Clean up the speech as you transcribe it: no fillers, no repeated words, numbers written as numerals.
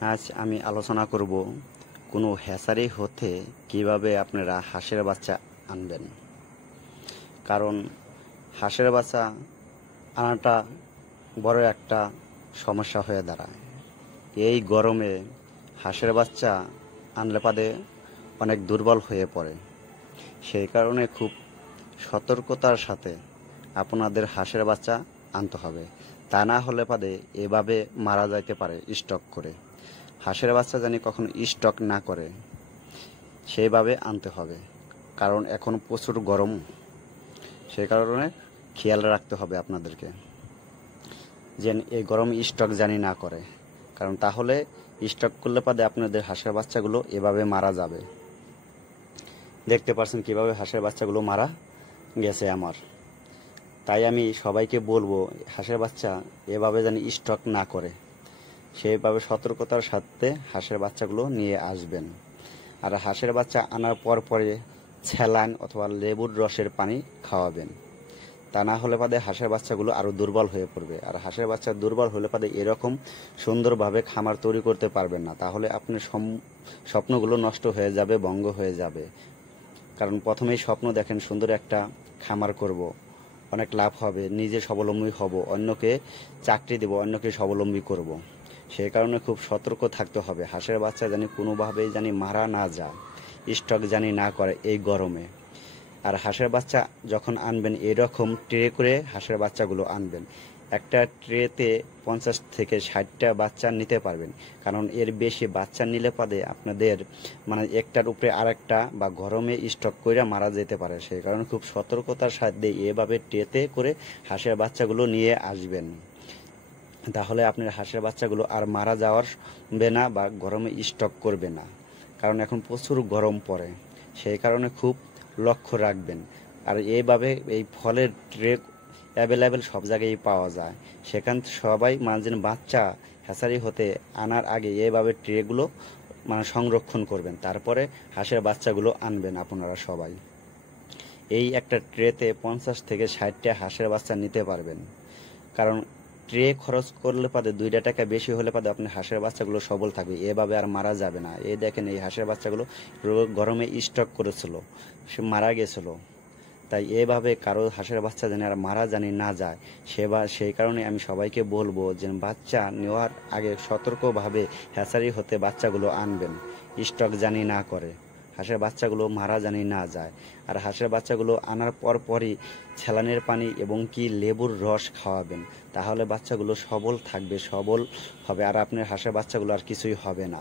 আজ আমি আলোচনা করব কোনো হ্যাচারি হতে কিভাবে আপনারা হাঁসের বাচ্চা আনবেন। কারণ হাঁসের বাচ্চা আনাটা বড় একটা সমস্যা হয়ে দাঁড়ায়। এই গরমে হাঁসের বাচ্চা আনলে পাদে অনেক দুর্বল হয়ে পড়ে। সেই কারণে খুব সতর্কতার সাথে আপনাদের হাঁসের বাচ্চা আনতে হবে। তা না হলে পাদে এভাবে মারা যাইতে পারে স্টক করে। হাঁসের বাচ্চা জানি কখনো স্টক না করে সেইভাবে আনতে হবে। কারণ এখন প্রচুর গরম, সেই কারণে খেয়াল রাখতে হবে আপনাদেরকে যেন এই গরম স্টক জানি না করে। কারণ তাহলে স্টক করলে পাদে আপনাদের হাঁসের বাচ্চাগুলো এভাবে মারা যাবে। দেখতে পাচ্ছেন কিভাবে হাঁসের বাচ্চাগুলো মারা গেছে আমার। তাই আমি সবাইকে বলবো হাঁসের বাচ্চা এভাবে জানি স্টক না করে, সেইভাবে সতর্কতার সাথে হাঁসের বাচ্চাগুলো নিয়ে আসবেন। আর হাঁসের বাচ্চা আনার পরে স্যালাইন অথবা লেবুর রসের পানি খাওয়াবেন। তা না হলে পাদে হাঁসের বাচ্চাগুলো আরও দুর্বল হয়ে পড়বে। আর হাঁসের বাচ্চা দুর্বল হলে পাদে এরকম সুন্দরভাবে খামার তৈরি করতে পারবেন না। তাহলে আপনার স্বপ্নগুলো নষ্ট হয়ে যাবে, ভঙ্গ হয়ে যাবে। কারণ প্রথমেই স্বপ্ন দেখেন সুন্দর একটা খামার করব, অনেক লাভ হবে, নিজে স্বাবলম্বী হব, অন্যকে চাকরি দেব, অন্যকে স্বাবলম্বী করব। সেই কারণে খুব সতর্ক থাকতে হবে। হাঁসের বাচ্চা জানি কোনোভাবেই জানি মারা না যায়, স্টক জানি না করে এই গরমে। আর হাঁসের বাচ্চা যখন আনবেন এরকম ট্রে করে হাঁসের বাচ্চাগুলো আনবেন। একটা ট্রেতে 50 থেকে 60টা বাচ্চা নিতে পারবেন। কারণ এর বেশি বাচ্চা নিলে পাদে আপনাদের মানে একটার উপরে আরেকটা বা গরমে স্টক করে মারা যেতে পারে। সেই কারণে খুব সতর্কতার সাথে এভাবে ট্রেতে করে হাঁসের বাচ্চাগুলো নিয়ে আসবেন। তাহলে আপনার হাঁসের বাচ্চাগুলো আর মারা যাওয়ার হবে না বা গরমে স্টক করবে না। কারণ এখন প্রচুর গরম পড়ে, সেই কারণে খুব লক্ষ্য রাখবেন। আর এইভাবে এই ফলের ট্রে অ্যাভেলেবেল সব জায়গায় পাওয়া যায়, সেখান সবাই মানে বাচ্চা হ্যাচারি হতে আনার আগে এইভাবে ট্রেগুলো মানে সংরক্ষণ করবেন, তারপরে হাঁসের বাচ্চাগুলো আনবেন আপনারা সবাই। এই একটা ট্রেতে 50 থেকে 60টা হাঁসের বাচ্চা নিতে পারবেন। কারণ ট্রে খরচ করলে পাদে 2টা টাকা বেশি হলে পাদে আপনার হাঁসের বাচ্চাগুলো সবল থাকবে, এভাবে আর মারা যাবে না। এই দেখেন এই হাঁসের বাচ্চাগুলো গরমে স্টক করেছিল, সে মারা গেছিল। তাই এভাবে কারো হাঁসের বাচ্চা যেন আর মারা জানি না যায়, সেই কারণে আমি সবাইকে বলবো যে বাচ্চা নেওয়ার আগে সতর্কভাবে হ্যাচারি হতে বাচ্চাগুলো আনবেন, স্টক জানি না করে, হাঁসের বাচ্চাগুলো মারা জানি না যায়। আর হাঁসের বাচ্চাগুলো আনার পরই স্যালাইনের পানি এবং কি লেবুর রস খাওয়াবেন। তাহলে বাচ্চাগুলো সবল থাকবে, সবল হবে, আর আপনার হাঁসের বাচ্চাগুলো আর কিছুই হবে না।